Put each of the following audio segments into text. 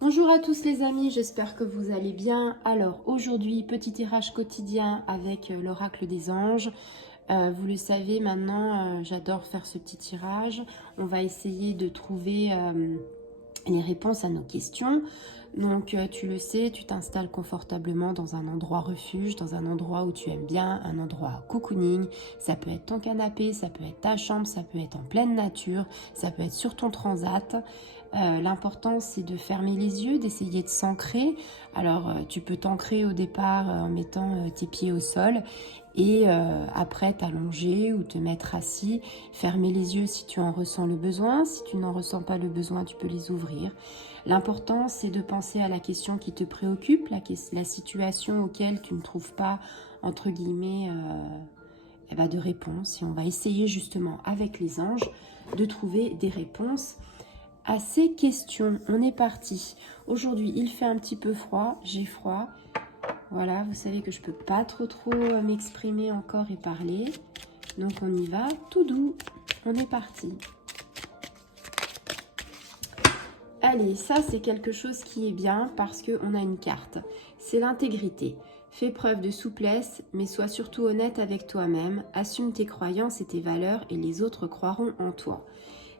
Bonjour à tous les amis, j'espère que vous allez bien. Alors aujourd'hui, petit tirage quotidien avec l'oracle des anges. Vous le savez maintenant, j'adore faire ce petit tirage. On va essayer de trouver les réponses à nos questions. Donc tu le sais, tu t'installes confortablement dans un endroit refuge, dans un endroit où tu aimes bien, un endroit cocooning. Ça peut être ton canapé, ça peut être ta chambre, ça peut être en pleine nature, ça peut être sur ton transat. L'important c'est de fermer les yeux, d'essayer de s'ancrer. Alors tu peux t'ancrer au départ en mettant tes pieds au sol et après t'allonger ou te mettre assis, fermer les yeux si tu en ressens le besoin. Si tu n'en ressens pas le besoin, tu peux les ouvrir. L'important c'est de penser à la question qui te préoccupe, la situation auquel tu ne trouves pas entre guillemets de réponse. Et on va essayer justement avec les anges de trouver des réponses à ces questions. On est parti. Aujourd'hui, il fait un petit peu froid, j'ai froid. Voilà, vous savez que je peux pas trop m'exprimer encore et parler. Donc on y va tout doux. On est parti. Allez, ça c'est quelque chose qui est bien parce qu'on a une carte. C'est l'intégrité. Fais preuve de souplesse, mais sois surtout honnête avec toi-même. Assume tes croyances et tes valeurs et les autres croiront en toi.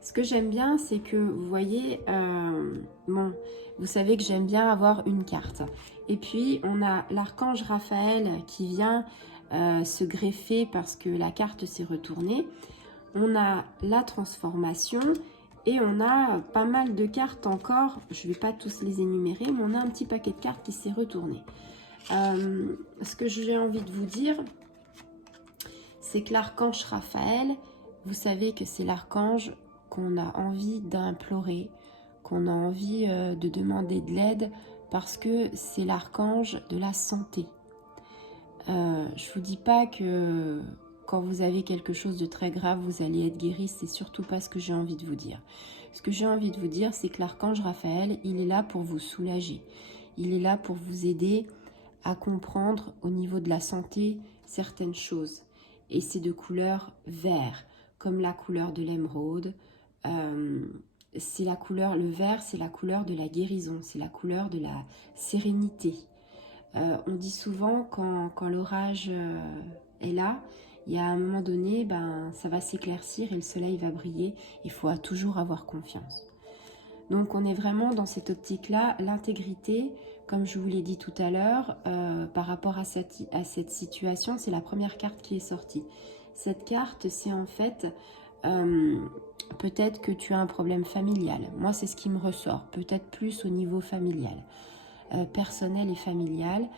Ce que j'aime bien, c'est que vous voyez, vous savez que j'aime bien avoir une carte. Et puis, on a l'archange Raphaël qui vient se greffer parce que la carte s'est retournée. On a la transformation et on a pas mal de cartes encore. Je ne vais pas tous les énumérer, mais on a un petit paquet de cartes qui s'est retourné. Ce que j'ai envie de vous dire, c'est que l'archange Raphaël, vous savez que c'est l'archange qu'on a envie d'implorer, qu'on a envie de demander de l'aide parce que c'est l'archange de la santé. Je ne vous dis pas que quand vous avez quelque chose de très grave, vous allez être guéri, c'est surtout pas ce que j'ai envie de vous dire. Ce que j'ai envie de vous dire, c'est que l'archange Raphaël, il est là pour vous soulager. Il est là pour vous aider à comprendre au niveau de la santé certaines choses. Et c'est de couleur vert, comme la couleur de l'émeraude. C'est la couleur, le vert, c'est la couleur de la guérison, c'est la couleur de la sérénité. On dit souvent quand l'orage est là, il y a un moment donné, ça va s'éclaircir et le soleil va briller. Il faut toujours avoir confiance. Donc on est vraiment dans cette optique-là, l'intégrité, comme je vous l'ai dit tout à l'heure, par rapport à cette situation, c'est la première carte qui est sortie. Cette carte, c'est en fait, peut-être que tu as un problème familial. Moi, c'est ce qui me ressort, peut-être plus au niveau familial. Personnel et familial,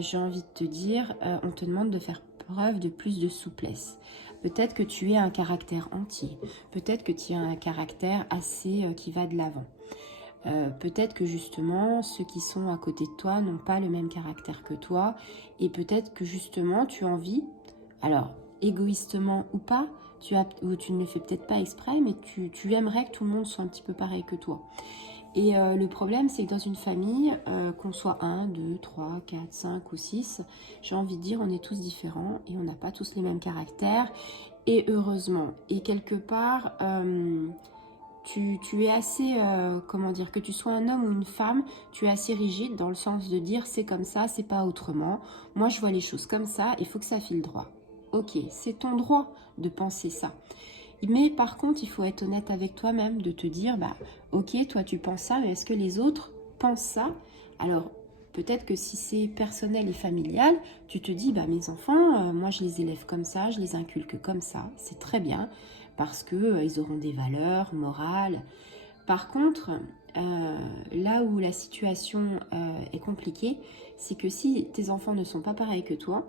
j'ai envie de te dire, on te demande de faire preuve de plus de souplesse. Peut-être que tu es un caractère entier, peut-être que tu as un caractère assez qui va de l'avant. Peut-être que justement, ceux qui sont à côté de toi n'ont pas le même caractère que toi, et peut-être que justement, tu as envie, alors égoïstement ou pas, ou tu ne le fais peut-être pas exprès, mais tu aimerais que tout le monde soit un petit peu pareil que toi. Et le problème, c'est que dans une famille, qu'on soit 1, 2, 3, 4, 5 ou 6, j'ai envie de dire, on est tous différents et on n'a pas tous les mêmes caractères. Et heureusement. Et quelque part, tu es assez, comment dire, que tu sois un homme ou une femme, tu es assez rigide dans le sens de dire c'est comme ça, c'est pas autrement. Moi, je vois les choses comme ça, il faut que ça file droit. Ok, c'est ton droit de penser ça. Mais par contre, il faut être honnête avec toi-même, de te dire, ok, toi tu penses ça, mais est-ce que les autres pensent ça? Alors, peut-être que si c'est personnel et familial, tu te dis, mes enfants, moi je les élève comme ça, je les inculque comme ça, c'est très bien, parce que ils auront des valeurs morales. Par contre, là où la situation est compliquée, c'est que si tes enfants ne sont pas pareils que toi,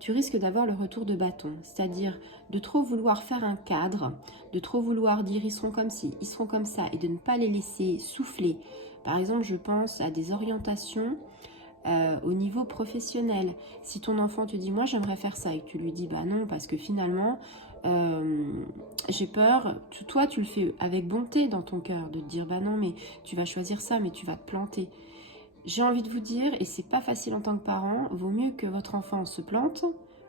tu risques d'avoir le retour de bâton, c'est-à-dire de trop vouloir faire un cadre, de trop vouloir dire ils seront comme ci, ils seront comme ça, et de ne pas les laisser souffler. Par exemple, je pense à des orientations au niveau professionnel. Si ton enfant te dit moi j'aimerais faire ça et que tu lui dis non parce que finalement j'ai peur, toi tu le fais avec bonté dans ton cœur de te dire non mais tu vas choisir ça mais tu vas te planter. J'ai envie de vous dire, et c'est pas facile en tant que parent, vaut mieux que votre enfant se plante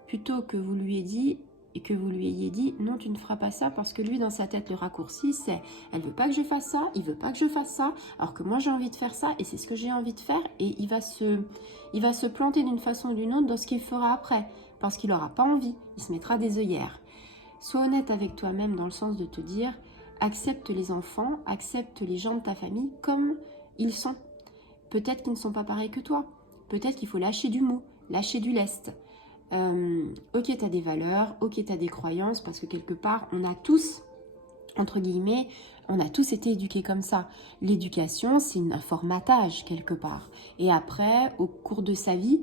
plutôt que vous lui ayez dit et que vous lui ayez dit non, tu ne feras pas ça, parce que lui dans sa tête le raccourci c'est elle veut pas que je fasse ça, il veut pas que je fasse ça, alors que moi j'ai envie de faire ça et c'est ce que j'ai envie de faire, et il va se planter d'une façon ou d'une autre dans ce qu'il fera après, parce qu'il n'aura pas envie, il se mettra des œillères. Sois honnête avec toi-même dans le sens de te dire accepte les enfants, accepte les gens de ta famille comme ils sont. Peut-être qu'ils ne sont pas pareils que toi, peut-être qu'il faut lâcher du mou, lâcher du lest. Ok, tu as des valeurs, ok, tu as des croyances, parce que quelque part, on a tous, entre guillemets, on a tous été éduqués comme ça. L'éducation, c'est un formatage quelque part. Et après, au cours de sa vie,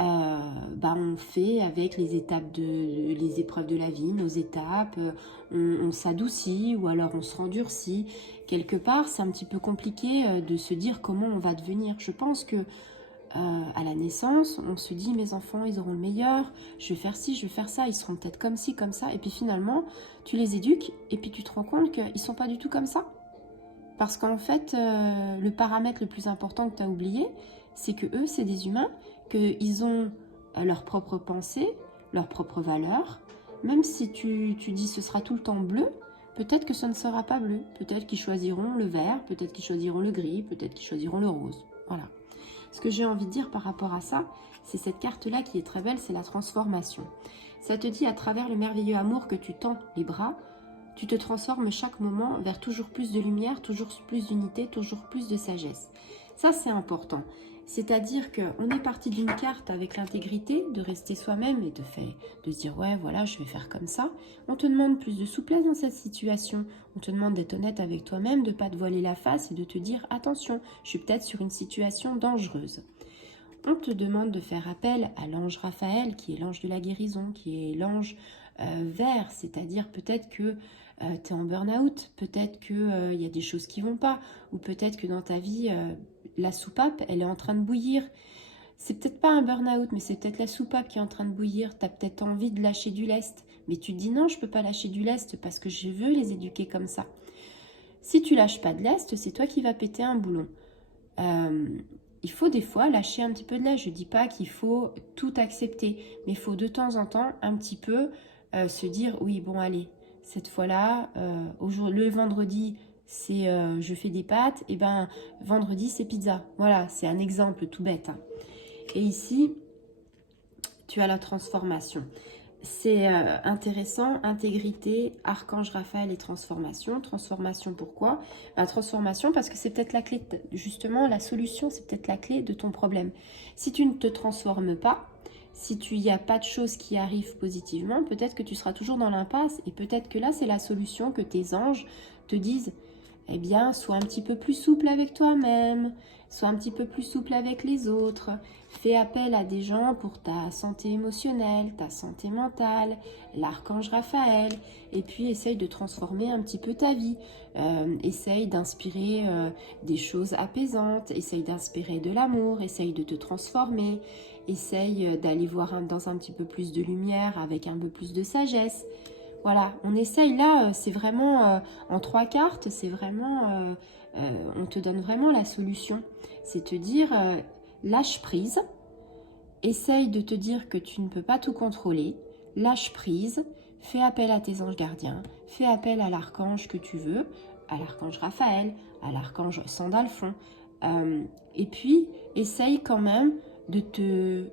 on fait avec les épreuves de la vie, nos étapes, on s'adoucit ou alors on se rendurcit. Quelque part, c'est un petit peu compliqué de se dire comment on va devenir. Je pense que à la naissance, on se dit mes enfants ils auront le meilleur, je vais faire ci, je vais faire ça, ils seront peut-être comme ci, comme ça, et puis finalement tu les éduques et puis tu te rends compte qu'ils ne sont pas du tout comme ça. Parce qu'en fait, le paramètre le plus important que tu as oublié, c'est que eux c'est des humains, qu'ils ont leurs propres pensées, leurs propres valeurs. Même si tu dis ce sera tout le temps bleu, peut-être que ce ne sera pas bleu, peut-être qu'ils choisiront le vert, peut-être qu'ils choisiront le gris, peut-être qu'ils choisiront le rose. Voilà. Ce que j'ai envie de dire par rapport à ça, c'est cette carte-là qui est très belle, c'est la transformation. Ça te dit à travers le merveilleux amour que tu tends les bras, tu te transformes chaque moment vers toujours plus de lumière, toujours plus d'unité, toujours plus de sagesse. Ça, c'est important. C'est-à-dire qu'on est parti d'une carte avec l'intégrité, de rester soi-même et de se dire « ouais, voilà, je vais faire comme ça ». On te demande plus de souplesse dans cette situation. On te demande d'être honnête avec toi-même, de ne pas te voiler la face et de te dire « attention, je suis peut-être sur une situation dangereuse ». On te demande de faire appel à l'ange Raphaël, qui est l'ange de la guérison, qui est l'ange vert, c'est-à-dire peut-être que tu es en burn-out, peut-être qu'il y a des choses qui ne vont pas, ou peut-être que dans ta vie, la soupape, elle est en train de bouillir. C'est peut-être pas un burn-out, mais c'est peut-être la soupape qui est en train de bouillir. Tu as peut-être envie de lâcher du lest, mais tu te dis non, je ne peux pas lâcher du lest parce que je veux les éduquer comme ça. Si tu lâches pas de lest, c'est toi qui vas péter un boulon. Il faut des fois lâcher un petit peu de lest. Je ne dis pas qu'il faut tout accepter, mais il faut de temps en temps un petit peu se dire oui, bon allez, cette fois-là, le vendredi, c'est je fais des pâtes, et ben vendredi c'est pizza. Voilà, c'est un exemple tout bête. Hein. Et ici, tu as la transformation. C'est intéressant, intégrité, archange Raphaël et transformation. Transformation pourquoi? Transformation parce que c'est peut-être la clé, justement la solution, c'est peut-être la clé de ton problème. Si tu ne te transformes pas, si tu n'y a pas de choses qui arrivent positivement, peut-être que tu seras toujours dans l'impasse et peut-être que là c'est la solution que tes anges te disent. Eh bien, sois un petit peu plus souple avec toi-même, sois un petit peu plus souple avec les autres, fais appel à des gens pour ta santé émotionnelle, ta santé mentale, l'archange Raphaël, et puis essaye de transformer un petit peu ta vie, essaye d'inspirer des choses apaisantes, essaye d'inspirer de l'amour, essaye de te transformer, essaye d'aller voir dans un petit peu plus de lumière avec un peu plus de sagesse. Voilà, on essaye là, c'est vraiment en 3 cartes, c'est vraiment, on te donne vraiment la solution. C'est te dire, lâche prise, essaye de te dire que tu ne peux pas tout contrôler, lâche prise, fais appel à tes anges gardiens, fais appel à l'archange que tu veux, à l'archange Raphaël, à l'archange Sandalphon, et puis essaye quand même de te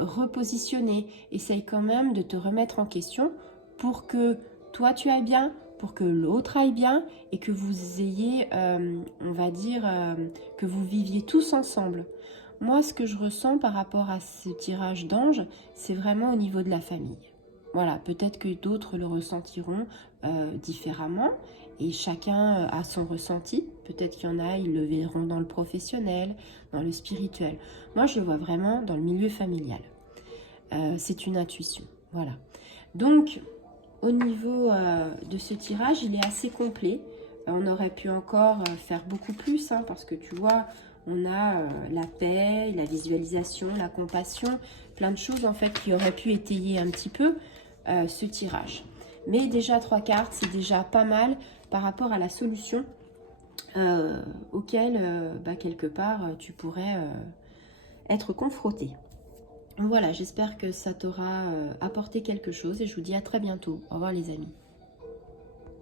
repositionner, essaye quand même de te remettre en question pour que toi tu ailles bien, pour que l'autre aille bien et que vous ayez, on va dire, que vous viviez tous ensemble. Moi, ce que je ressens par rapport à ce tirage d'ange, c'est vraiment au niveau de la famille. Voilà, peut-être que d'autres le ressentiront différemment et chacun a son ressenti. Peut-être qu'il y en a, ils le verront dans le professionnel, dans le spirituel. Moi, je le vois vraiment dans le milieu familial. C'est une intuition, voilà. Donc, au niveau de ce tirage, il est assez complet. On aurait pu encore faire beaucoup plus, hein, parce que tu vois, on a la paix, la visualisation, la compassion, plein de choses en fait qui auraient pu étayer un petit peu ce tirage. Mais déjà 3 cartes, c'est déjà pas mal par rapport à la solution auquel, quelque part, tu pourrais être confronté. Voilà, j'espère que ça t'aura apporté quelque chose et je vous dis à très bientôt. Au revoir les amis.